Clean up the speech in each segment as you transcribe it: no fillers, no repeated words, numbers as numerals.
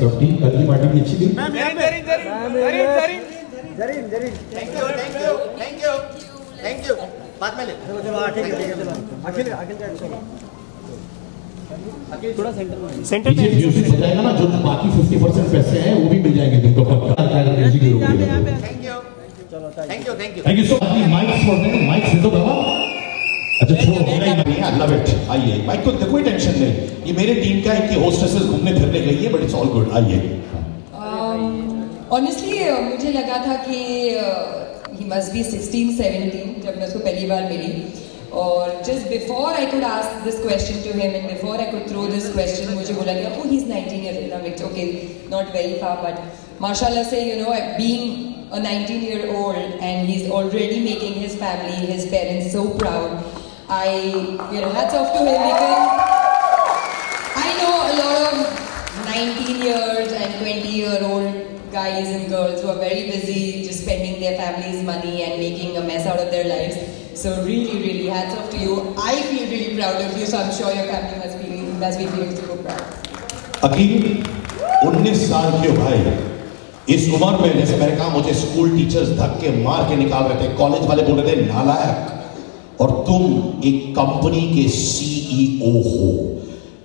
सबकी कल की पार्टी भी अच्छी थी। थैंक यू बाद में ले थोड़ा सेंटर में म्यूजिक हो जाएगा ना, जो बाकी 50% पैसे हैं वो भी मिल जाएंगे तुमको पक्का। Music thank you so much. Mics for them, mics दे दो बाबा। अच्छा छोड़ो, मेरा ही नहीं है, आई लव इट। आइए माइक को कोई टेंशन नहीं, ये मेरे टीम का है कि होस्टेसेस घूमने फिरने गई है, बट इट्स ऑल गुड। आइए। ऑनेस्टली मुझे लगा था कि he must be 16-17 जब मैं उसको पहली बार मिली, और just before I could ask this question to him and before I could throw this question, मुझे बोला गया oh he's 19 years old. I'm like okay, not very far, but mashallah say you know being a 19-year-old and he's already making his family, his parents so proud. Hats off to him because I know a lot of 19 years and 20-year-old guys and girls who are very busy just spending their family's money and making a mess out of their lives. So really hats off to you. I feel really proud of you, so I'm sure your family must be feeling super proud. Aqeel 19 साल के हो भाई, इस उम्र में जैसे मैंने कहा मुझे स्कूल टीचर्स धक्के मार के निकाल रहे थे, कॉलेज वाले बोल रहे थे नालायक, और तुम एक कंपनी के CEO हो।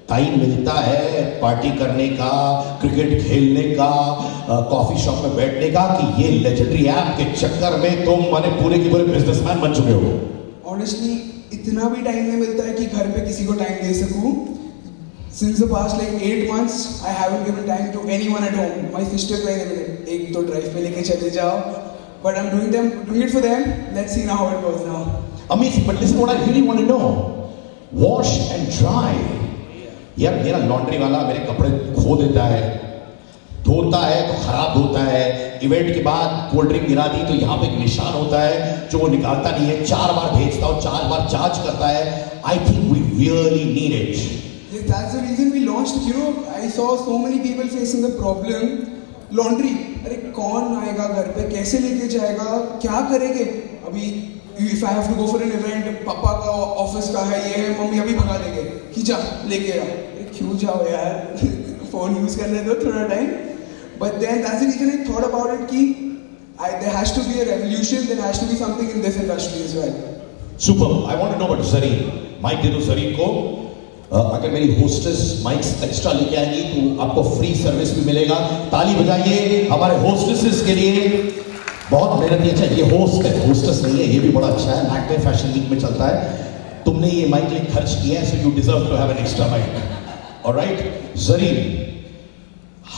टाइम मिलता है पार्टी करने का, क्रिकेट खेलने का, कॉफी शॉप में बैठने का, कि ये लेजेंडरी ऐप के चक्कर में तुम माने पूरे के पूरे बिजनेसमैन बन चुके हो। ऑनेस्टली इतना भी टाइम नहीं मिलता है कि घर पे किसी को टाइम दे सकूं। Since the past like 8 months, I haven't given time to anyone at home. My sister like एक तो ड्राइव पे लेके चले जाओ, but I'm doing it for them. Let's see now how it goes now. Amazing, but listen what I really want to know. Wash and dry. यार मेरा laundry वाला मेरे कपड़े खो देता है, धोता है तो खराब धोता है, इवेंट के बाद कोल्ड ड्रिंक गिरा दी तो यहाँ पे एक निशान होता है जो वो निकालता नहीं है, 4 बार भेजता हूँ, 4 बार जांच करता है। I think we really need it. Yes, that's the reason we launched. You know, I saw so many people facing the problem. Laundry, अरे कौन आएगा घर पे, कैसे लेके जाएगा, क्या करेंगे? अभी if I have to go for an event, पापा का ऑफिस का है, ये है, मम्मी अभी भगा देंगे कि जा लेके आ। क्यों जाओ यार, फोन यूज करने दो थोड़ा time. But then that's the reason I thought about it कि there has to be a revolution, there has to be something in this industry as well. Super. I want to know about Zareen. Mic दे दो जरीन को। अगर मेरी hostess mics extra लेके आएंगी तो आपको फ्री सर्विस भी मिलेगा। ताली बजाइए हमारे होस्टेसेस के लिए, बहुत मेहनती। अच्छा ये होस्ट है, होस्टेस नहीं है, ये भी बड़ा अच्छा है, एक्टिव फैशन वीक में चलता है। तुमने ये माइक लिए खर्च किया है, so you deserve to have an extra mic. Alright Zareen,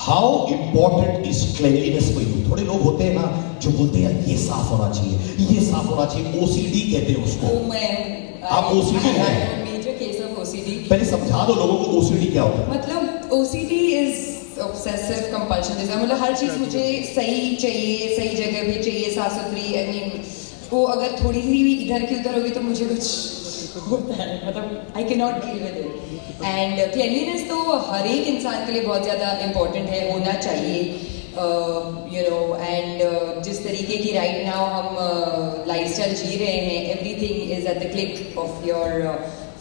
how important is cleanliness for you? थोड़े लोग होते हैं ना जो बोलते हैं ये साफ होना चाहिए, ये साफ होना चाहिए, OCD कहते हैं उसको। आप OCD हैं? पहले समझा दो लोगों को OCD क्या होता है। मतलब OCD इज ऑब्सेसिव कंपल्शन, जैसा मतलब हर चीज मुझे सही चाहिए, सही जगह पे चाहिए, साफ सुथरी। आई मीन वो अगर थोड़ी सी भी इधर की उधर होगी तो मुझे कुछ होता है, मतलब I can not deal with it. And cleanliness तो हर एक इंसान के लिए बहुत ज़्यादा इम्पोर्टेंट है, होना चाहिए। एंड जिस तरीके की राइट नाउ हम लाइफस्टाइल जी रहे हैं, everything is at the click of your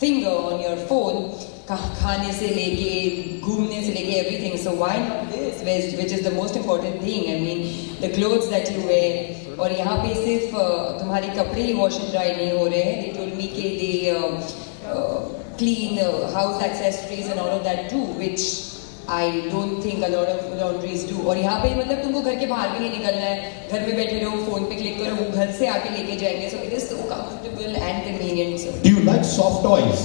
finger on your phone, खाने से लेके घूमने से लेके everything. So why not this, which is the most important thing? I mean the clothes that you wear. और यहाँ पे सिर्फ तुम्हारे कपड़े ही वॉश एंड ड्राई नहीं हो रहे हैं. They told me कि they clean house accessories and all of that too, which I don't think a lot of laundries do. और यहाँ पे मतलब तुमको घर के बाहर भी नहीं निकलना है, घर में बैठे रहो, फोन पे क्लिक करो, वो घर से आके लेके जाएंगे. So it is so comfortable and convenient. So. Do you like soft toys?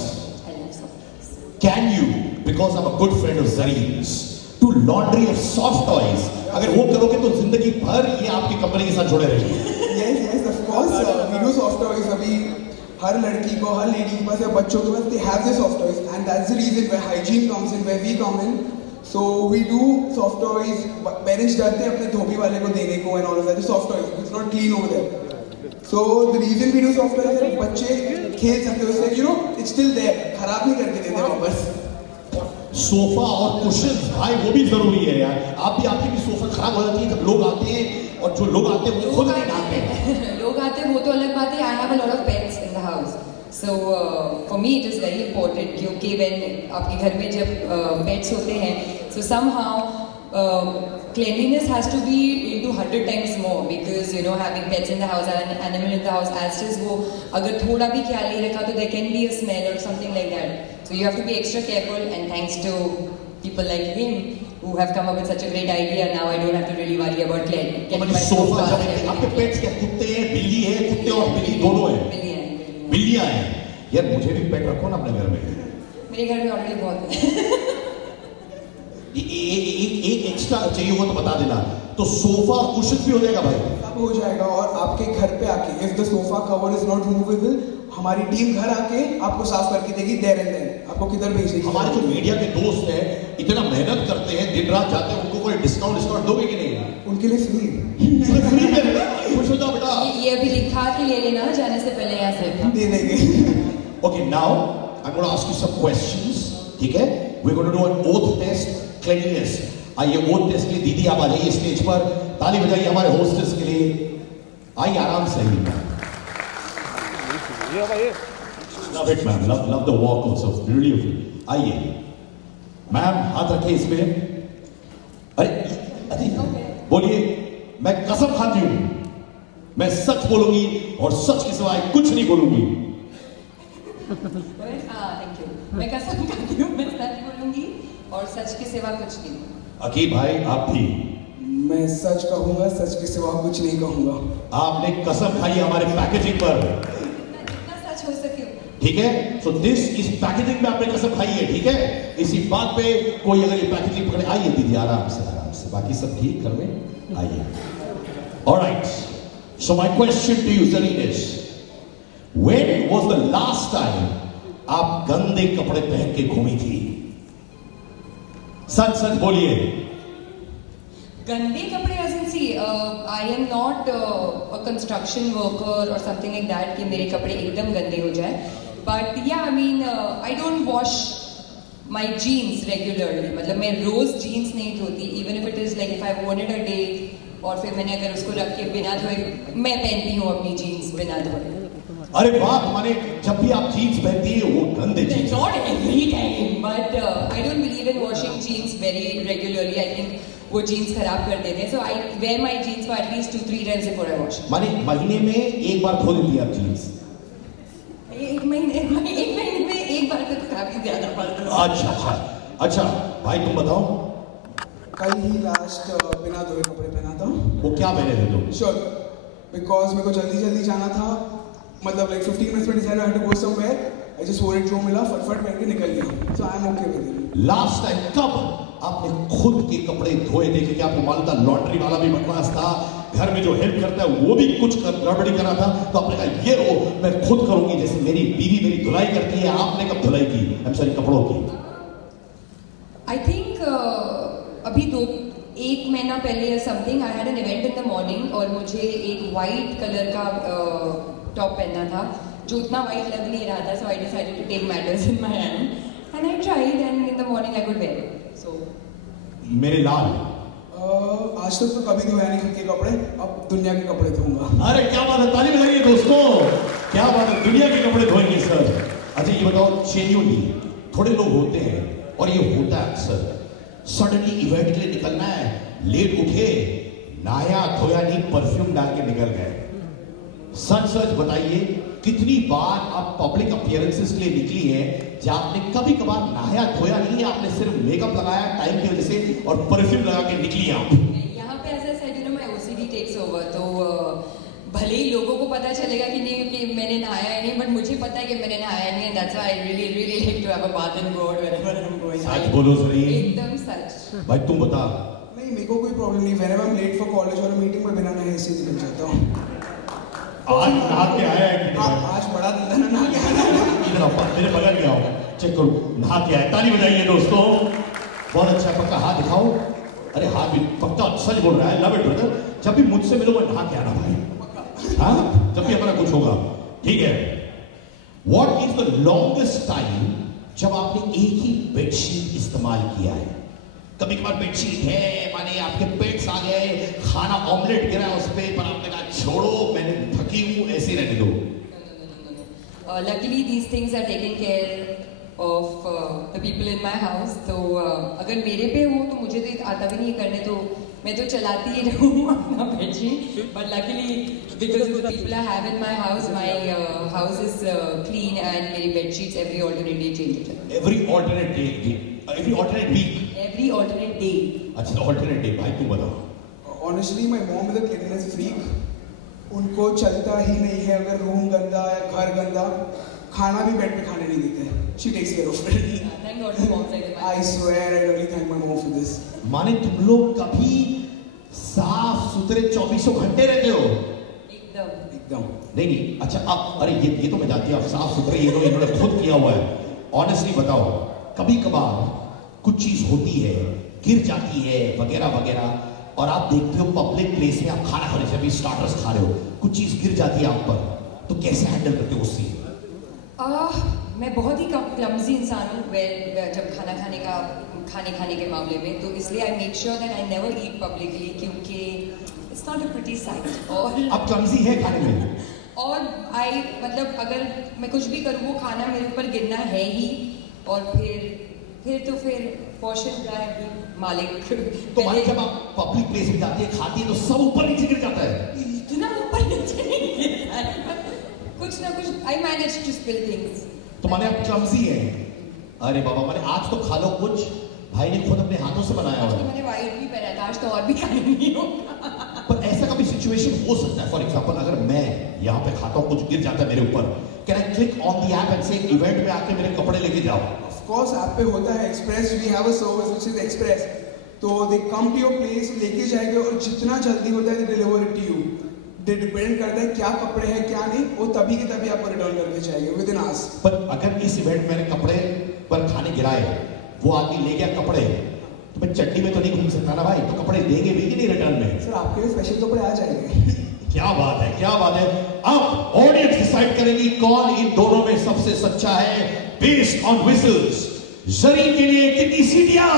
I like soft toys. Can you, because I'm a good friend of Zareen's, do laundry of soft toys? अगर वो करोगे तो जिंदगी भर ये आपकी company के साथ जुड़े रहेंगे. Yes, of course. We do soft toys. अभी हर लड़की को, हर लेडी के पास या बच्चों के पास, they have the soft toys, and that's the reason where hygiene comes in, where we come in. So we do soft toys. Parents डरते हैं अपने धोबी वाले को देने को and all of that. The soft toys, it's not clean over there. So the reason we do soft toys है बच्चे खेल सकते हो उससे, you know, it's still there. खराब नहीं करके देते वापस. सोफा और कुशन भाई वो भी जरूरी है यार. आपकी भी सोफा खराब हो जाती है जब लोग आते हैं, और जो लोग आते हैं वो खुद नहीं डालते हैं. लोग आते हैं वो तो अलग बात है. I have a lot of pets in the house. So for me it is very important क्योंकि when आपके घर में जब pets होते हैं, so somehow cleanliness has to be into 100 times more because you know having pets in the house and an animal in the house as is वो अगर थोड़ा भी ख्याल नहीं रखा तो there can be a smell or something like that. So you have to be extra careful and thanks to people like him who have come up with such a great idea, now I don't have to really worry about getting my sofa जब आपके pets क्या कुत्ते हैं बिल्ली है कुत्ते और बिल्ली दोनों हैं बिल्लियां हैं यार मुझे भी पेट रखो ना अपने घर में मेरे घर में ऑलरेडी बहुत है एक एक्स्ट्रा चाहिए होगा तो बता देना तो सोफा और कुशन भी हो जाएगा भाई सब हो जाएगा और आपके घर पे आके if the sofa cover is not removable हमारी टीम घर आके आपको साफ करके देगी देयर एंड देन आपको किधर भेजेगी हमारे जो मीडिया के दोस्त हैं इतना मेहनत करते हैं दिन रात जाते हैं उनको कोई डिस्काउंट दोगे कि नहीं उनके लिए फ्री फ्री में खुश हो जाओ बेटा ये अभी लिखा के ले लेना जाने से पहले यहाँ से दे देंगे okay now I am gonna ask you some questions ठीक है we are gonna do an oath test cleanliness आइए ओथ टेस्ट के लिए दीदी आप आ जाइए स्टेज पर ताली बजाइए हमारे होस्टेस के लिए आइए आराम से Love it, ma'am. Love the walk also. Beautiful. आइए, मैम हाथ रखिए इसमें. अरे, बोलिए. मैं कसम खाती हूँ. मैं सच बोलूंगी और सच के सिवाय कुछ नहीं बोलूंगी. Thank you. मैं कसम खाती हूँ. मैं सच बोलूंगी और सच के सिवा कुछ नहीं. अकीब भाई आप भी. मैं सच कहूंगा सच के सिवा कुछ नहीं कहूंगा. आपने कसम खाई हमारे पैकेजिंग पर. हो सके ठीक है सो दिस इस पैकेजिंग में आपने कसम खाई है ठीक है इसी बात पे कोई अगर ये पैकेजिंग पकड़े आइए दीदी आराम से बाकी सब ठीक घर में आइए alright so my question to you Zareen is when was the last time आप गंदे कपड़े पहन के घूमी थी सच बोलिए गंदे कपड़े as in see I am not a construction worker or something like that कि मेरे कपड़े एकदम गंदे हो जाए but yeah I mean I don't wash my jeans regularly मतलब मैं रोज jeans नहीं धोती even if it is like if I worn it a day और फिर मैंने अगर उसको रख के बिना धोए मैं पहनती हूँ अपनी jeans बिना धोए अरे वाह माने जब भी आप जीन्स पहनती है वो गंदे jeans not every time but I don't believe in washing jeans very regularly I think वो जीन्स खराब कर देते हैं so I wear my jeans for at least 2-3 times before I wash माने महीने में एक बार धो देती है आप जीन्स एक महीने में एक बार तो काफी ज्यादा पड़ता है अच्छा भाई तुम बताओ कल ही लास्ट बिना धोए कपड़े पहना था वो क्या पहने थे तुम श्योर बिकॉज मेरे को जल्दी जाना था मतलब लाइक 15 मिनट्स में decide I had to go somewhere I just wore it जो मिला फटफट पहन के निकल गया so I am okay with it last time कब आपने खुद के कपड़े धोए देखे कि आपको मालूम था लॉन्ड्री वाला भी बकवास था घर में जो हेल्प करता है वो भी कुछ गड़बड़ी करा था तो आपने कहा ये रो मैं खुद करूंगी जैसे मेरी बीवी मेरी धुलाई करती है आपने कब धुलाई की हम सारी कपड़ों की आई थिंक अभी एक महीना पहले something I had an event in the morning और मुझे एक वाइट कलर का टॉप पहनना था जो उतना वाइट लग नहीं रहा था so I decided to take matters in my hand and I tried and in the morning I could wear it so मेरे लाल आज तक तो कभी धोया नहीं खुद के कपड़े अब दुनिया के कपड़े धोऊंगा अरे क्या बात है ताली बजाइए दोस्तों क्या बात है दुनिया के कपड़े धोएंगे सर अच्छा ये बताओ जेन्युइनली थोड़े लोग होते हैं और ये होता है अक्सर सडनली इवेंट के लिए निकलना है लेट उठे नहाया धोया नहीं परफ्यूम डाल के निकल गए सच बताइए कितनी बार आप पब्लिक अपीयरेंसेस के लिए निकली है जब आपने कभी कभार नहाया धोया नहीं आपने सिर्फ मेकअप लगाया टाइम की वजह से और परफ्यूम लगा के निकली आप यहाँ पे ऐसा side you know my OCD takes over तो भले ही लोगों को पता चलेगा कि नहीं कि मैंने नहाया है नहीं बट मुझे पता है कि मैंने नहाया नहीं है that's why I really like to have a bath in road wherever I am going सच बोलो सही एकदम सच भाई तुम बता नहीं मेरे को कोई प्रॉब्लम नहीं whenever I am late for college और मीटिंग में बिना नहाए ऐसे निकल जाता हूँ आज नहा के आया है कि आज बड़ा दिन था ना नहा के आना इधर मेरे बगल में आओ चेक करो नहा के आया ताली बजाइए दोस्तों बहुत अच्छा पक्का हाथ दिखाओ अरे हाथ भी पक्का सच बोल रहा है लव इट ब्रदर जब भी मुझसे मिलोगे नहा के आना भाई हाँ जब भी हमारा कुछ होगा ठीक है what is the longest time जब आपने एक ही बेडशीट इस्तेमाल किया है कभी कभार बेडशीट है माने आपके पेट्स आ गए खाना ऑमलेट गिरा उस पे पर आपने कहा छोड़ो मैंने थकी हूं ऐसे रहने दो luckily these things are taken care of the people in my house. तो अगर मेरे पे हो तो मुझे तो आता भी नहीं करने, तो मैं तो चलाती ही रहूँ अपना bedsheet. But luckily because of the people I have in my house house is clean and मेरी bedsheets every alternate day change हो जाती है. Every alternate day, every alternate week. Every alternate day. अच्छा alternate day. भाई तू बताओ. Honestly, my mom is a cleanliness freak. उनको चलता ही नहीं है अगर रूम गंदा या घर गंदा, खाना भी बेड पे खाने नहीं देते हैं. She takes care of it. Thank God for moms like that. I swear, I really thank my mom for this. माने तुम लोग कभी साफ सुथरे 24 घंटे रहते हो? एकदम. नहीं. अच्छा अब अरे ये तो मैं जानती हूँ आप साफ सुथरे ये तो इन्होंने खुद किया हुआ है. ऑनेस्टली बताओ, कभी कभार कुछ चीज होती है, गिर जाती है वगैरह वगैरह, और आप देखते हो पब्लिक प्लेस में आप खाना खाने से अभी स्टार्टर्स खा रहे हो, कुछ चीज गिर जाती है आप पर, तो कैसे हैंडल करते हो उससे? मैं बहुत ही क्लमजी इंसान हूँ जब खाने के मामले में, तो इसलिए I make sure that I never eat publicly, क्योंकि it's not a pretty sight. और आप क्लमजी है खाने में? और मतलब अगर मैं कुछ भी करूँ वो खाना मेरे ऊपर गिरना है ही, और फिर पोर्शन का है मालिक. तो मालिक जब आप पब्लिक प्लेस में जाती है खाती है तो सब ऊपर नीचे गिर जाता है? इतना ऊपर नीचे नहीं गिरता है, कुछ ना कुछ I manage to spill things. तो माने आप क्लमजी हैं? अरे बाबा, माने आज तो खा लो कुछ, भाई ने खुद अपने हाथों से बनाया हुआ है. मैंने वाइट भी पहना था आज, तो और भी खाने नहीं होगा. पर ऐसा कभी सिचुएशन हो सकता है, फॉर एग्जांपल अगर मैं यहाँ पे खाता हूँ कुछ गिर जाता है मेरे ऊपर, can I click on the app and से इवेंट में आके मेरे कपड़े लेके जाओ? Of course, ऐप पे होता है express. We have a service which is express. तो they come to your place, लेके जाएंगे, और जितना जल्दी होता है they deliver it to you. They depend करता है क्या कपड़े हैं क्या नहीं, वो तभी के तभी आपको रिटर्न करके जाएंगे within hours. पर अगर इस इवेंट में मैंने कपड़े पर खाने गिराए, वो आदमी ले गया कपड़े, तो मैं चट्टी में तो नहीं घूम सकता ना भाई, तो कपड़े देंगे भी कि नहीं रिटर्न में? सर आपके लिए स्पेशल कपड़े आ जाएंगे. क्या बात है, क्या बात है. अब ऑडियंस डिसाइड करेगी कौन इन दोनों में सबसे सच्चा है, बेस्ड ऑन विजल्स. जरीन के लिए कितनी सीटियां?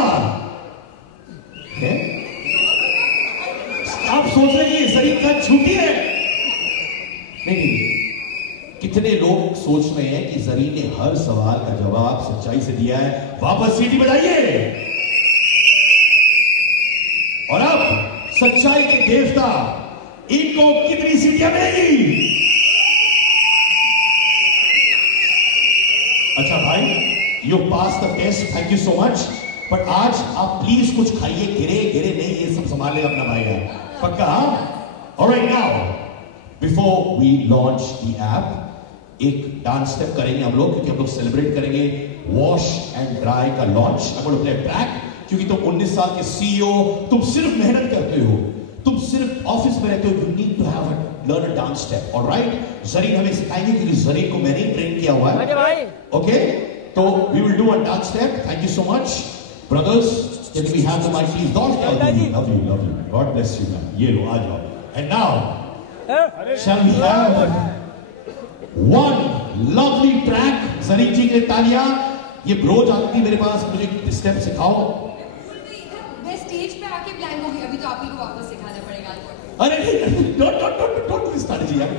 आप सोच रहे हैं जरीन का झूठी है? नहीं. कितने लोग सोच रहे हैं कि जरीन ने हर सवाल का जवाब सच्चाई से दिया है? वापस सीटी बजाइए. और अब सच्चाई के देवता, इनको कितनी सीटियां मिलेगी? अच्छा भाई, you pass the test, thank you so much. But आज आप प्लीज कुछ खाइए, गिरे नहीं, ये सब संभाल लेगा अपना भाई है, पक्का? Alright, now before we launch the app, एक डांस स्टेप करेंगे हम लोग, क्योंकि हम लोग सेलिब्रेट करेंगे वॉश एंड ड्राई का launch. I want to play track, क्योंकि तुम 19 साल के सीईओ, तुम सिर्फ मेहनत करते हो, तुम सिर्फ ऑफिस में रहते हो, you need to have learn a dance step. Alright, Zareen हमें सिखाएंगे, क्योंकि जरीन को मैंने ट्रेन किया हुआ है. ओके, तो we will do a dance step. Thank you so much brothers. Can we have the mic please? Love you, God bless you man. ये लो, आ जाओ. And now shall we have one lovely track. Zareen ji के तालियां. ये रोज आती मेरे पास, मुझे स्टेप सिखाओ. मैं स्टेज पे आके ब्लैंक हो गई, अभी तो आप ही को वापस सिखाना पड़ेगा. अरे नहीं, डोंट स्ट्रैटेजी यार.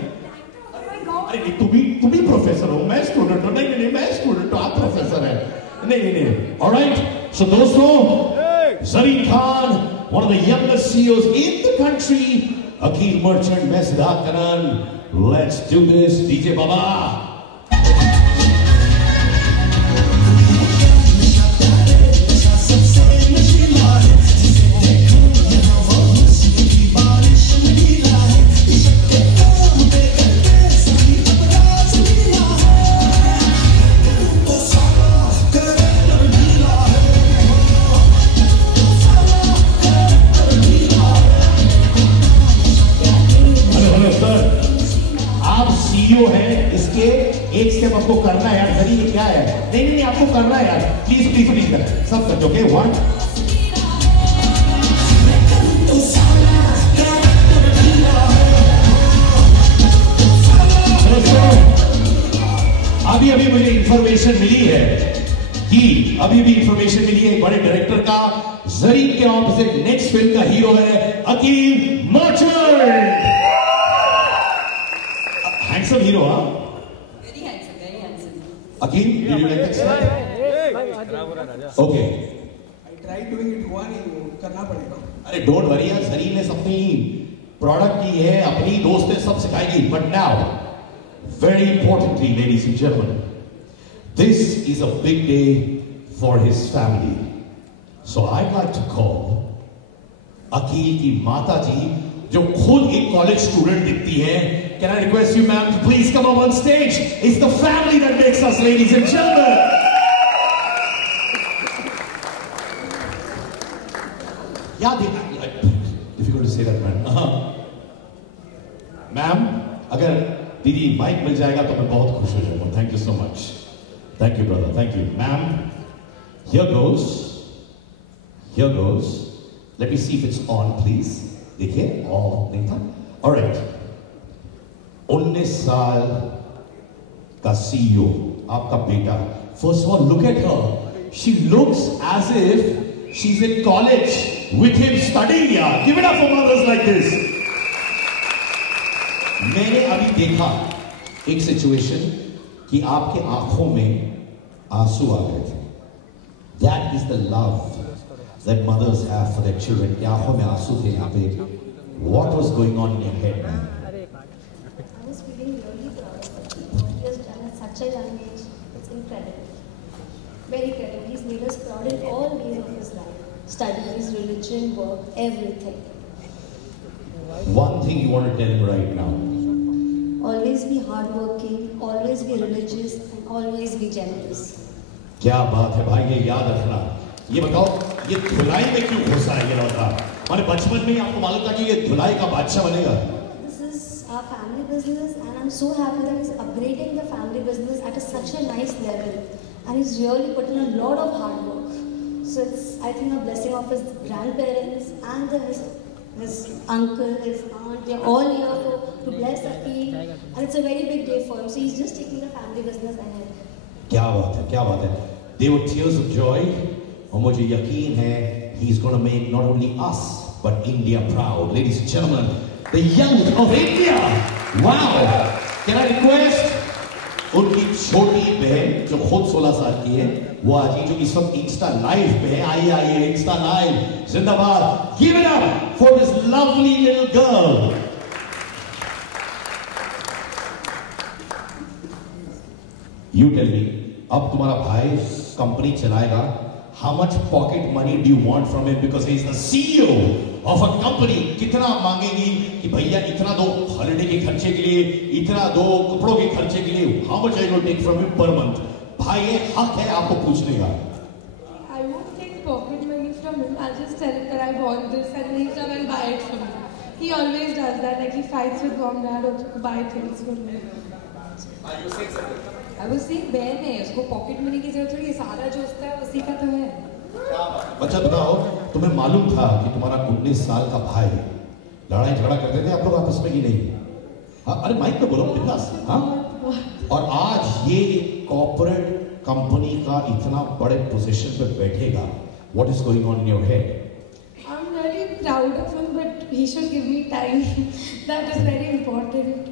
अरे नहीं, तुम भी प्रोफेसर हो, मैं स्टूडेंट हूं. नहीं, मैं स्टूडेंट हूं, आप प्रोफेसर हैं. नहीं. ऑलराइट, सो दोस्तों, Zareen Khan, one of the youngest CEOs in the country, Akil Merchant, मैं Siddharth Kannan. Let's do this. DJ Baba. है इसके एक स्टेप आपको करना है यार. जरीन ये क्या है? नहीं, आपको करना है यार. प्लीज करें, सब कर. ओके, 1 अभी मुझे इंफॉर्मेशन मिली है एक बड़े डायरेक्टर का. जरीन के ऑपोजिट नेक्स्ट फिल्म का हीरो है Aqeel Merchant. Handsome hero, huh? Very handsome. Akeem, did you like that? Okay. I tried doing it, हुआ नहीं, वो करना पड़ेगा. अरे डोंट वरी यार, जरी ने अपनी प्रोडक्ट की है, अपनी दोस्त ने सब सिखाएगी. But now very importantly, ladies and gentlemen, this is a big day for his family. So I'd like to call Aqeel की माता जी, जो खुद एक कॉलेज स्टूडेंट दिखती है. Can I request you, ma'am, to please come up on stage? It's the family that makes us, ladies and gentlemen. Yeah, difficult to say that, man. Ma'am, अगर दीदी mic मिल जाएगा तो मैं बहुत खुश हो जाऊंगा. Thank you so much. Thank you, brother. Thank you, ma'am. Here goes. Here goes. Let me see if it's on, please. देखिए, नहीं था. All right. 19 साल का CEO, आपका बेटा. First of all, look at her. She looks as if she's in college with him studying. Yeah, give it up for mothers like this. मैंने अभी देखा एक सिचुएशन कि आपके आंखों में आंसू आ गए थे. That is the love that mothers have for their children. की आंखों में आंसू थे यहाँ पे. What was going on in your head, man? I was feeling really proud of him. What he has done at such a young age, it's incredible. Very credible. He's made us proud in all ways of his life. Studies, religion, work, everything. One thing you want to tell him right now. Always be hardworking, always be religious, and always be generous. क्या बात है भाई, ये याद रखना. ये बताओ, ये धुलाई में क्यों घुसा है ये लड़का? हमारे बचपन में ही आपको मालूम था कि ये धुलाई का बादशाह बनेगा. This is our family business, and I'm so happy that he's upgrading the family business at such a nice level, and he's really put in a lot of hard work. So it's, I think, a blessing of his grandparents and his uncle, his aunt. They're all here to bless Akil, and it's a very big day for him. So he's just taking the family business ahead. क्या बात है, क्या बात है. They were tears of joy. और मुझे यकीन है he's going to make not only us but India proud. Ladies and gentlemen, the young of India. Wow. Can I request उनकी छोटी बहन जो खुद 16 साल की है, वो आज जो इस वक्त इंस्टा लाइव पे है. आइए इंस्टा लाइव जिंदाबाद. Give it up for this lovely little girl. You tell me, अब तुम्हारा भाई कंपनी चलाएगा. How much pocket money do you want from him? Because he is the CEO of a company. कितना मांगेगी कि भैया इतना दो हॉलिडे के खर्चे के लिए, इतना दो कपड़ों के खर्चे के लिए. How much are you going to take from him per month? भाई ये हक है आपको पूछने का. I won't take pocket money from him. I'll just tell him that I want this and he'll come and buy it for me. He always does that. Like he fights with mom, dad, or buy things for me. Are you saying something? I was saying बहन है, उसको pocket money की जरूरत थोड़ी है. सारा जो उसका है उसी का तो है. अच्छा बताओ, तुम्हें मालूम था कि तुम्हारा 19 साल का भाई लड़ाई झगड़ा करते थे आप लोग आपस में कि नहीं? हाँ, अरे माइक पे बोलो बिंदास. हाँ, और आज ये कॉर्पोरेट कंपनी का इतना बड़े पोजीशन पे बैठेगा. What is going on in your head? I'm very proud of him, but he should give me time. That is very important.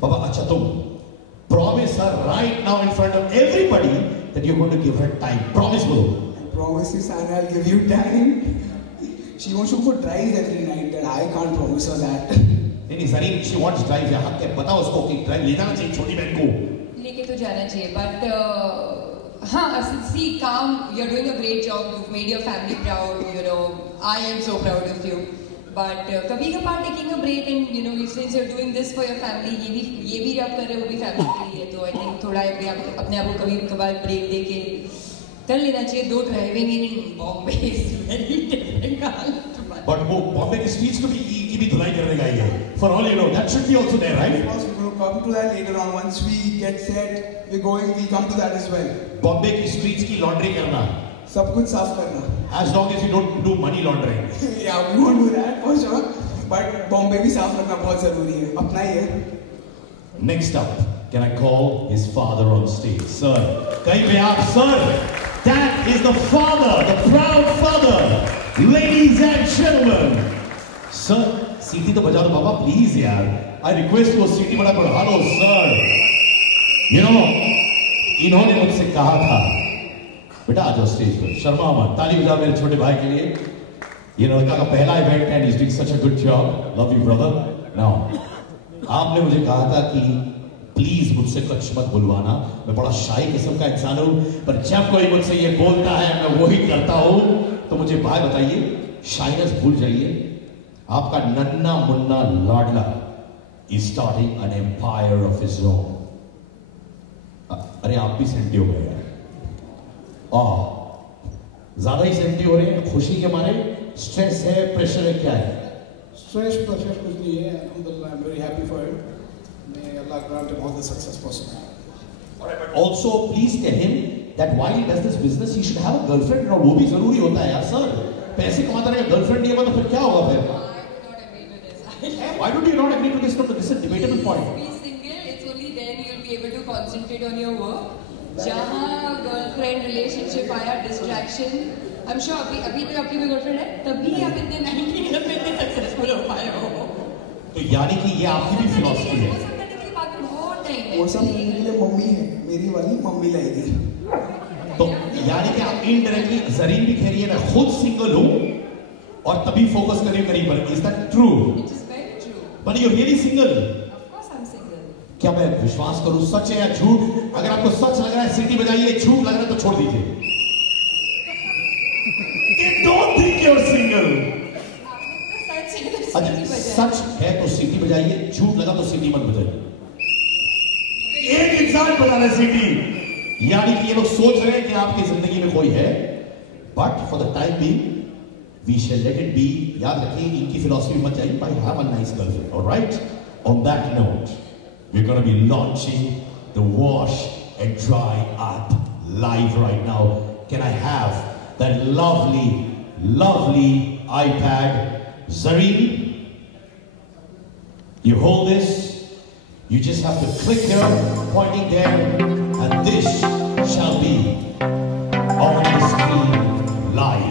बाबा अच्छा तुम promise her right now in front of everybody that you're going to give her time. Promise बोलो. I promise you, Sana, I'll give you time. She wants to go drive every night, and I can't promise her that. नहीं सरी, she wants drive. या हक है, बताओ उसको कि drive ले जाना चाहिए छोटी बहन को. लेके तो जाना चाहिए, but हाँ, see, calm. You're doing a great job. You've made your family proud. You know, I am so proud of you. But कभी कभार taking a break and you know, since you're doing this for your family, ये भी आप कर रहे हो, वो भी family के लिए. तो I think थोड़ा अपने आप को कभी कभार break दे के कर लेना चाहिए. दो driving in Bombay is very difficult. But वो बॉम्बे की स्ट्रीट्स को भी धुलाई करने का ही है. For all you know, that should be also there, right? Of course, we're going to come to that later on. Once we get set, we'll come to that as well. Bombay की streets की laundry करना. सब कुछ साफ करना. As long as you don't do money laundering. Yeah, we won't do that for sure. But Bombay भी साफ रखना बहुत जरूरी है. अपना ही है. Next up, can I call his father on stage, sir? कहीं पे आप, sir? That is the father, the proud father, ladies and gentlemen. Sir, सीटी तो बजा दो बाबा, please यार. I request you सीटी बड़ा बढ़ा लो, sir. You know, इन्होंने मुझसे कहा था बेटा आ जाओ स्टेज पर, शर्मा मत, ताली बजाओ मेरे छोटे भाई के लिए। ये लड़का का पहला इवेंट है, he's doing such a good job. Love you brother. Now, आपने मुझे कहा था कि प्लीज मुझसे कुछ मत बुलवाना, मैं बड़ा शाई किस्म का इंसान हूं, पर जब कोई मुझसे ये बोलता है मैं वही करता हूं। तो मुझे भाई बताइए, शाइनेस भूल जाइए, आपका नन्ना मुन्ना लाडला is starting an empire of his own. अरे आप भी सेंटी हो गए यार, ज्यादा ही सेंटी हो रहे हैं खुशी के मारे, स्ट्रेस है, प्रेशर है, क्या है? स्ट्रेस प्रेशर कुछ नहीं है, अल्हम्दुलिल्लाह, I am very happy for it. May Allah grant him all the success possible. Alright, but also please tell him that while he does this business, he should have a girlfriend, और वो भी जरूरी होता है यार sir. पैसे कमाता रहेगा, गर्लफ्रेंड नहीं होगा तो फिर क्या होगा फिर? Why don't you not agree to this? This is a debatable point. Be single, it's only then you'll be able to concentrate on your work. जहाँ गर्लफ्रेंड रिलेशनशिप आया, डिस्ट्रैक्शन, I'm sure अभी तो आपकी भी गर्लफ्रेंड है, तभी आप इतने 19 में इतने सक्सेसफुल हो पाए हो। तो यानी कि ये आपकी भी फिलॉसफी है। वो सब मेरे लिए मम्मी है, मेरी वाली मम्मी लाएगी। तो यानी कि आप इनडायरेक्टली, जरीन भी कह रही है मैं खुद सिंगल हूं और तभी फोकस कर रही हूं करीब पर। Is that true? It is very true. But you really single? Of course I'm single. क्या मैं विश्वास करूं, सच है या झूठ? अगर आपको सच लग रहा है सीटी बजाइए, झूठ लग रहा है तो छोड़ दीजिए। Don't think you're single. अच्छा, सच है तो सीटी बजाइए, झूठ लगा तो सीटी मत बजाइए। एक इंसान बजा रहा है सीटी, यानी कि ये लोग सोच रहे हैं कि आपकी जिंदगी में कोई है, but for the time being we shall let it be. याद रखिए, इनकी फिलॉसफी मत जाइए, भाई have a nice girlfriend, alright? On that note we are gonna be launching the wash and dry up live right now. Can I have that lovely iPad? Zareen, you hold this, you just have to click here, pointing there, and this shall be on the screen live.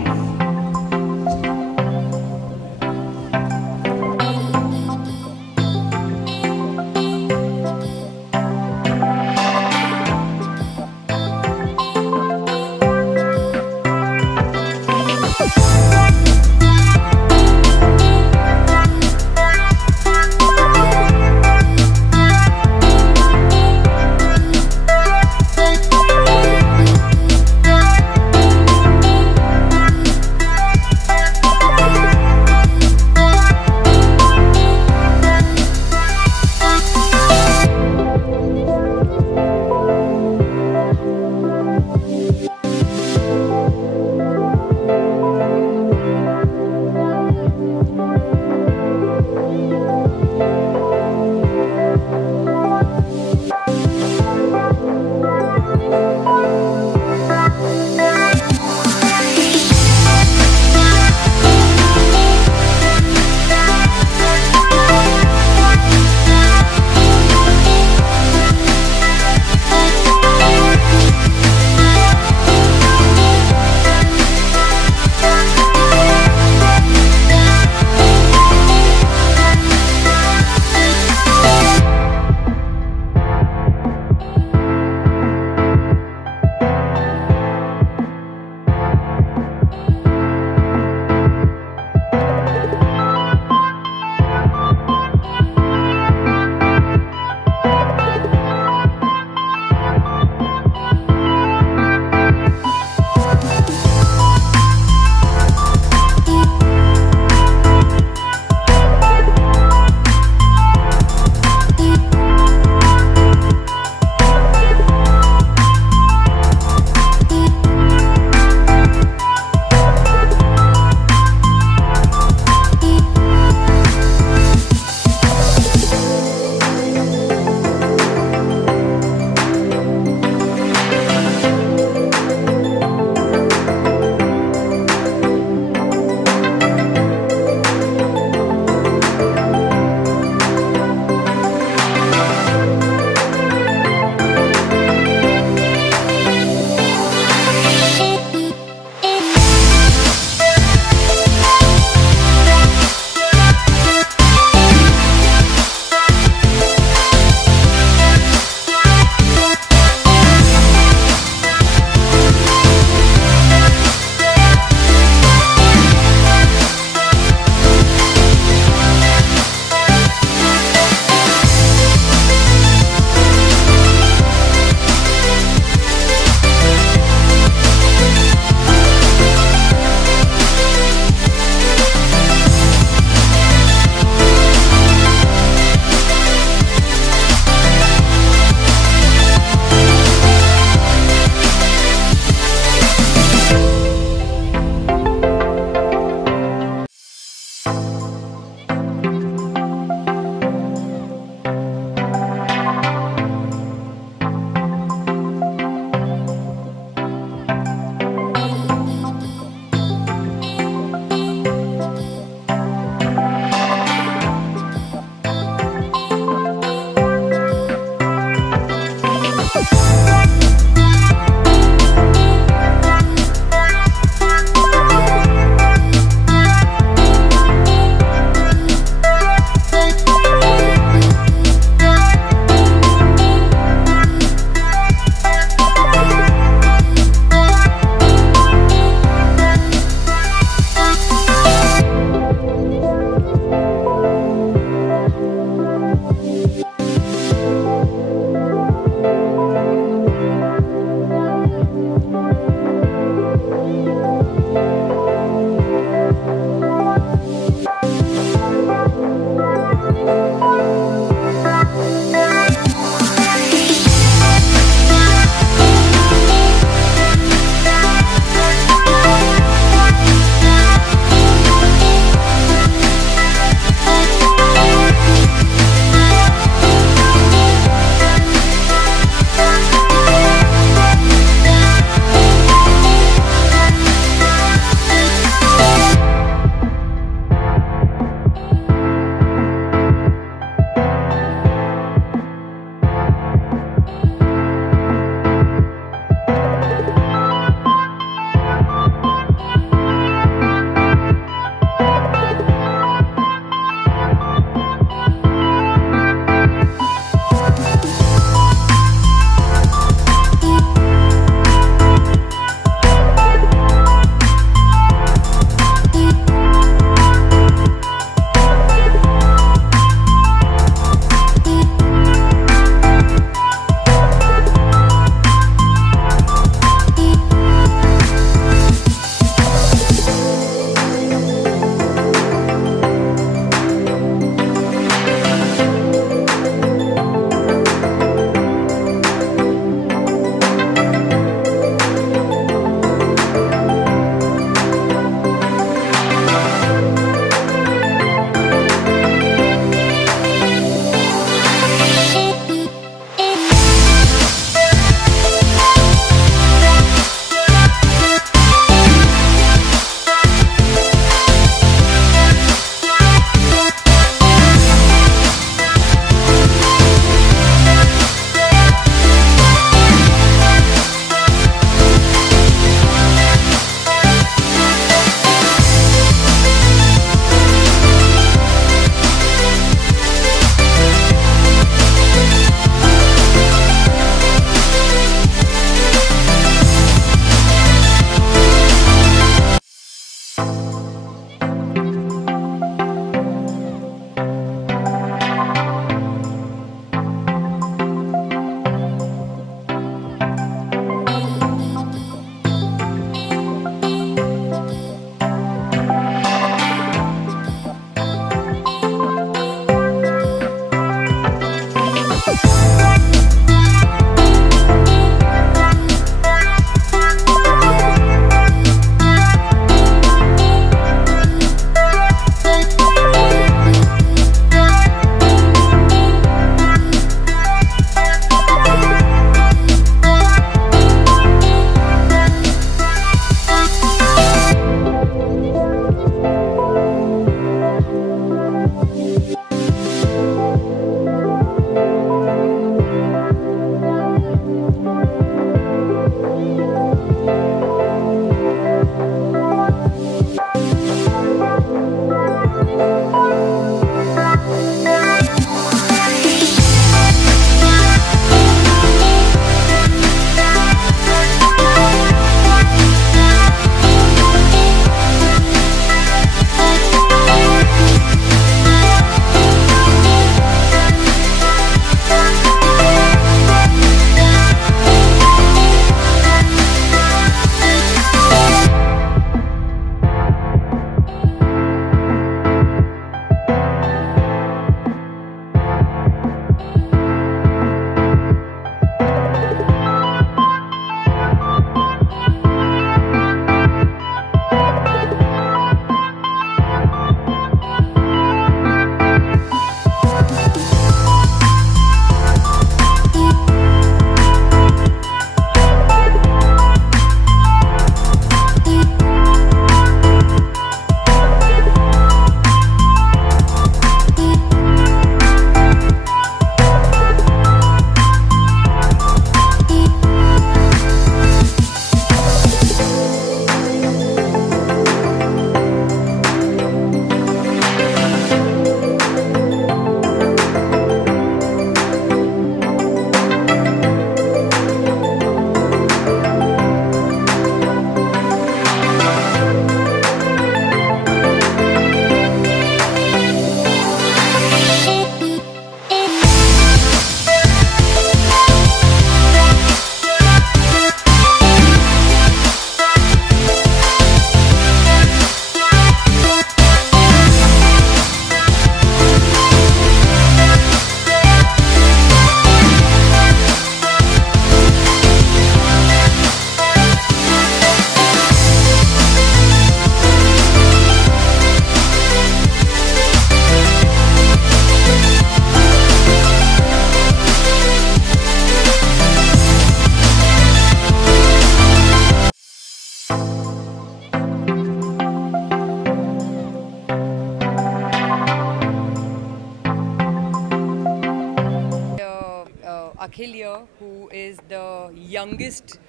Akhil here, who is the youngest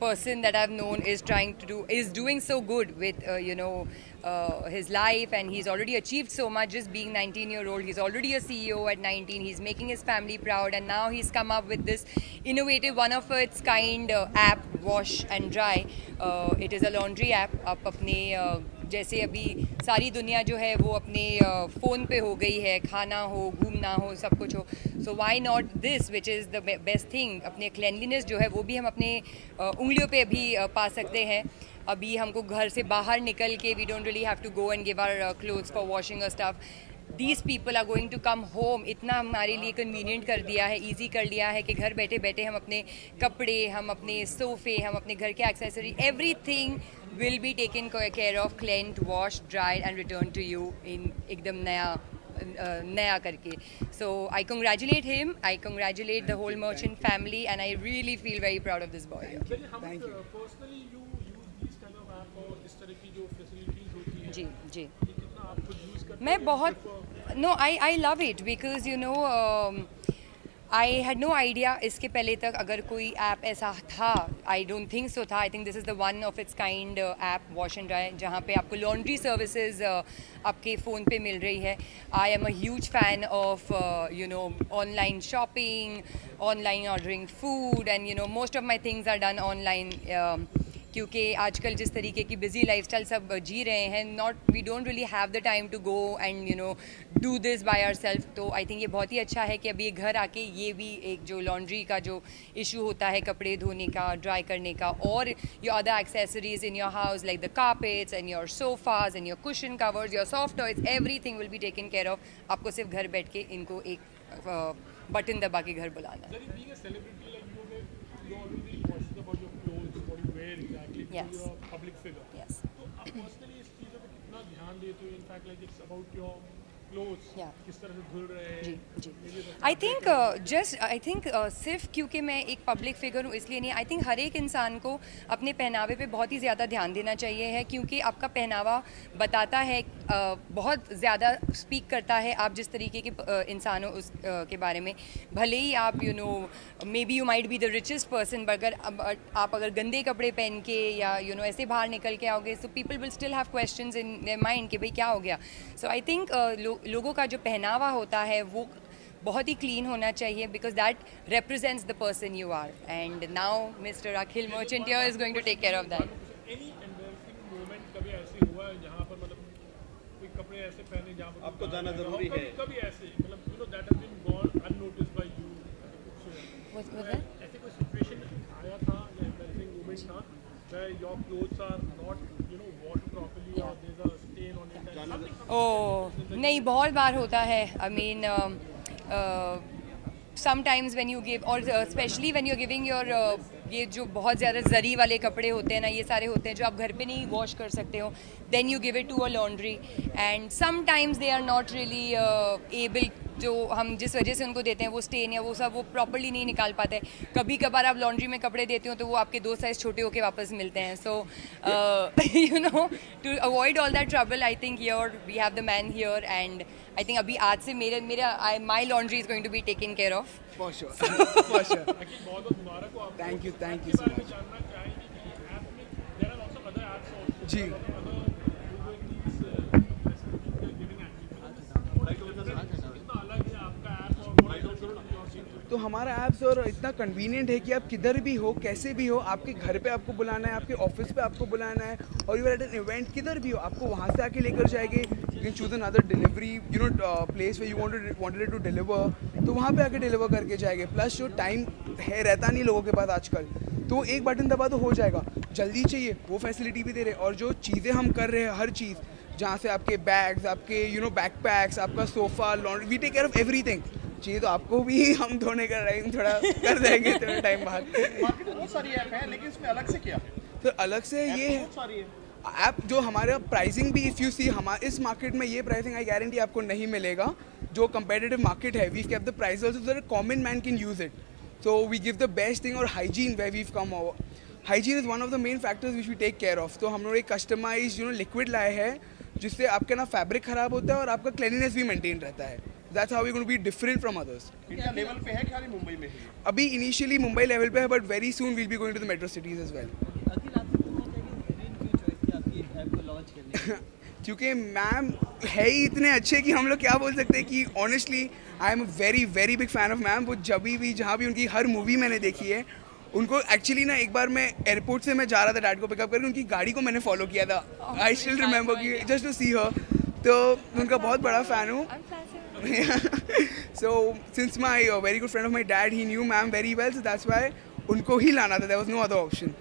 person that I've known, is doing so good with his life, and he's already achieved so much just being 19-year-old. He's already a CEO at 19. He's making his family proud, and now he's come up with this innovative, one of its kind app, Wash and Dry. It is a laundry app. आप अपने जैसे अभी सारी दुनिया जो है वो अपने फ़ोन पे हो गई है, खाना हो, घूमना हो, सब कुछ हो, so why not this which is the best thing. अपने क्लेanलीनेस जो है वो भी हम अपने उंगलियों पे भी पा सकते हैं. अभी हमको घर से बाहर निकल के we don't really have to go and give our clothes for washing और stuff. These people are going to come home. इतना हमारे लिए कन्वीनियंट कर दिया है, ईजी कर लिया है कि घर बैठे बैठे हम अपने कपड़े, हम अपने सोफ़े, हम अपने घर के accessory, everything will be taken care of, cleansed, washed, dried and returned to you in एकदम नया करके. So I congratulate him, I congratulate the whole merchant family, and I really feel very proud of this boy. Thank you. Personally, you use these kind of app और इस तरह की जो facilities होती हैं. जी जी. कितना आप खुद use करते हैं? मैं बहुत I love it because I had no idea इसके पहले तक अगर कोई ऐप ऐसा था. I don't think so था. I think this is the one of its kind app, Wash and Dry, जहाँ पे आपको laundry services आपके फ़ोन पे मिल रही है. I am a huge fan of online shopping, online ordering food, and most of my things are done online. क्योंकि आजकल जिस तरीके की बिजी लाइफस्टाइल सब जी रहे हैं, we don't really have the time to go and do this by ourselves. तो आई थिंक ये बहुत ही अच्छा है कि अभी घर आके ये भी एक जो लॉन्ड्री का जो इशू होता है, कपड़े धोने का, ड्राई करने का, और your other accessories in your house like the carpets and your sofas and your cushion covers, your soft toys, everything will be taken care of. आपको सिर्फ घर बैठ के इनको एक बटन दबा के घर बुलाना है. Yes. You're a public figure. Yes. तो आप personally इस चीज़ों पे कितना ध्यान देते हो? In fact, like it's about your clothes. Yeah. किस तरह से धुल रहे हैं? जी. I think सिर्फ क्योंकि मैं एक पब्लिक फिगर हूँ इसलिए नहीं. I think हर एक इंसान को अपने पहनावे पे बहुत ही ज़्यादा ध्यान देना चाहिए है, क्योंकि आपका पहनावा बताता है, बहुत ज़्यादा स्पीक करता है आप जिस तरीके के इंसान हो उस के बारे में. भले ही आप may be you might be the richest person, मगर आप अगर गंदे कपड़े पहन के या ऐसे बाहर निकल के आओगे, so people will still have questions in their mind कि भाई क्या हो गया. सो आई थिंक लोगों का जो पहनावा होता है वो बहुत ही क्लीन होना चाहिए, because that represents the person you are. And now Mr. Akhil Merchant here is going to take care of that. Any embarrassing moment कभी ऐसे हुआ है जहाँ पर मतलब कोई कपड़े ऐसे पहने जहाँ पर आपको जाना जरूरी है? कभी ऐसे मतलब that has been gone unnoticed by you. Was that? ऐसे कोई situation आया था या embarrassing moment था where your clothes are not washed properly or there's a stain on it and something. Oh, नहीं, बहुत बार होता है. I mean sometimes when you give, or especially when you're giving your ये जो बहुत ज़्यादा जरी वाले कपड़े होते हैं ना, ये सारे होते हैं जो आप घर पे नहीं वॉश कर सकते हो, then you give it to a laundry and sometimes they are not really able, जो हम जिस वजह से उनको देते हैं वो स्टेन या वो सब वो प्रॉपर्ली नहीं निकाल पाते. कभी कभार आप लॉन्ड्री में कपड़े देते हो तो वो आपके 2 साइज़ छोटे होके वापस मिलते हैं. So to avoid all that trouble, I think here we have the man here, and I think अभी आज से my laundry is going to be taken care of. For sure. For sure. बहुत बहुत मुबारक हो आपको. Thank you so इसके बारे में much. जानना चाहेंगे कि ऐप में there are lots of other apps also. जी. कितना अलग है आपका ऐप और तो हमारा ऐप्स और इतना कन्वीनियंट है कि आप किधर भी हो, कैसे भी हो, आपके घर पे आपको बुलाना है, आपके ऑफिस पे आपको बुलाना है, और you are at an event किधर भी हो, आपको वहाँ से आके लेकर जाएंगे. You can choose another delivery place way you wanted to deliver, तो वहाँ पे आके डिलीवर करके जाएंगे. प्लस जो टाइम है रहता नहीं लोगों के पास आजकल, तो एक बटन दबा तो हो जाएगा. जल्दी चाहिए वो फैसिलिटी भी दे रहे हैं. और जो चीज़ें हम कर रहे हैं, हर चीज़ जहाँ से आपके बैग्स, आपके बैकपैक्स, आपका sofa, laundry, we take care of everything. चाहिए तो आपको भी हम धोने का टाइम थोड़ा कर देंगे थोड़ा टाइम बाद. मार्केट में बहुत सारी ऐप है, लेकिन इसमें अलग से क्या? तो अलग से ये है बहुत सारी है ऐप जो हमारा प्राइसिंग भी, इफ़ यू सी हमारे इस मार्केट में ये प्राइसिंग आई गारंटी आपको नहीं मिलेगा. जो कंपेटिटिव मार्केट है, we kept the price also that common man can use it. So we give the best thing. और hygiene way we've come over, hygiene is one of the main factors which we take care of. तो हम लोग एक customise liquid लाए हैं जिससे आपका ना फैब्रिक ख़राब होता है और आपका क्लीनिनेस भी मेंटेन रहता है. That's how we're going to be different from others. India level पे है खाली मुंबई में ही? अभी initially मुंबई लेवल पे है, but very soon we'll be going to the metro cities as well. क्योंकि मैम है ही इतने अच्छे कि हम लोग क्या बोल सकते हैं कि honestly I am very very big fan of ma'am. वो जब भी जहाँ भी उनकी हर मूवी मैंने देखी है, उनको एक्चुअली ना एक बार मैं एयरपोर्ट से मैं जा रहा था डैड को पिकअप करके, उनकी गाड़ी को मैंने फॉलो किया था. आई स्टिल रिमेंबर कि जस्ट टू सी हर. तो उनका बहुत बड़ा फ़ैन हूँ. So since my very good friend of my dad, he knew ma'am very well, so that's why उनको ही लाना था. There was no other option.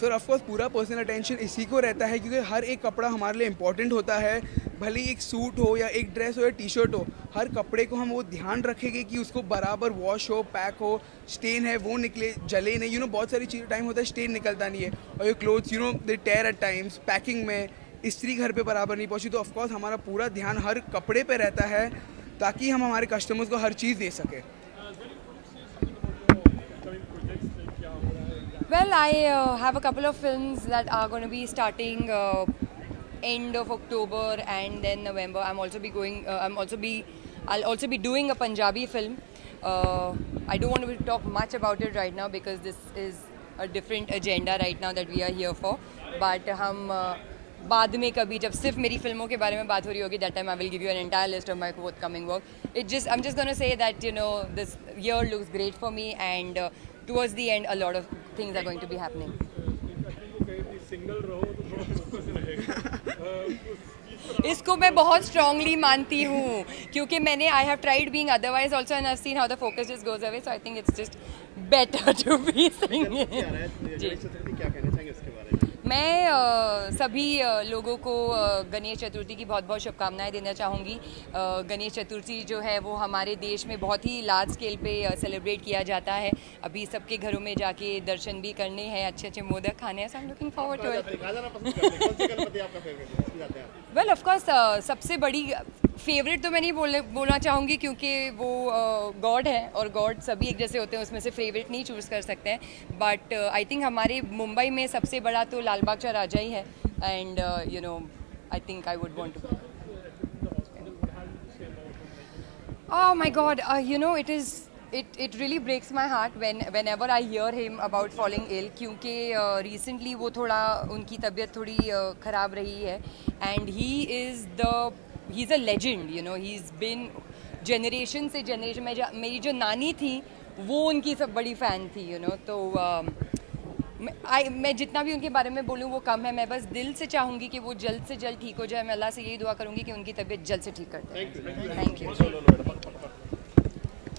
Sir of course पूरा पर्सनल अटेंशन इसी को रहता है, क्योंकि हर एक कपड़ा हमारे लिए इम्पॉर्टेंट होता है. भले ही एक सूट हो या एक ड्रेस हो या टी शर्ट हो, हर कपड़े को हम वो ध्यान रखेंगे कि उसको बराबर वॉश हो, पैक हो, स्टेन है वो निकले, जले नहीं. बहुत सारी चीज़ टाइम होता है स्टेन निकलता नहीं है, और ये क्लोथ्स दे टेयर एट टाइम्स. पैकिंग में इस्त्री घर पे बराबर नहीं पहुँची, तो ऑफकोर्स हमारा पूरा ध्यान हर कपड़े पे रहता है ताकि हम हमारे कस्टमर्स को हर चीज़ दे सकें. Well, I have a couple of films that are going to be starting end of October and then November. I'll also be doing a Punjabi film. I don't want to talk much about it right now because this is a different agenda right now that we are here for. But हम बाद में कभी जब सिर्फ मेरी फिल्मों के बारे में बात हो रही होगी, that time I will give you an entire list of my forthcoming work. I'm just going to say that this year looks great for me, and towards the end a lot of things are going to be happening. इसको मैं बहुत strongly मानती हूँ, क्योंकि मैंने I have tried being otherwise also and I've seen how the focus just goes away, so I think it's just better to be singing. मैं सभी लोगों को गणेश चतुर्थी की बहुत बहुत शुभकामनाएं देना चाहूँगी. गणेश चतुर्थी जो है वो हमारे देश में बहुत ही लार्ज स्केल पे सेलिब्रेट किया जाता है. अभी सबके घरों में जाके दर्शन भी करने हैं, अच्छे अच्छे मोदक खाने हैं. So I am looking forward to it. Well of course सबसे बड़ी फेवरेट तो मैं नहीं बोलना चाहूँगी, क्योंकि वो गॉड है और गॉड सभी एक जैसे होते हैं, उसमें से फेवरेट नहीं चूज़ कर सकते हैं. बट आई थिंक हमारे मुंबई में सबसे बड़ा तो लाल बाग राजा ही है. And I think I would want to. Oh my God, it really breaks my heart whenever I hear him about falling ill, क्योंकि recently वो थोड़ा उनकी तबीयत थोड़ी ख़राब रही है. And he's a legend, he's been generation से generation में. मेरी जो नानी थी वो उनकी सब बड़ी फ़ैन थी, तो मैं जितना भी उनके बारे में बोलूँ वो कम है. मैं बस दिल से चाहूँगी कि वो जल्द से जल्द ठीक हो जाए. मैं अल्लाह से यही दुआ करूँगी कि उनकी तबीयत जल्द से ठीक कर दे. Thank you.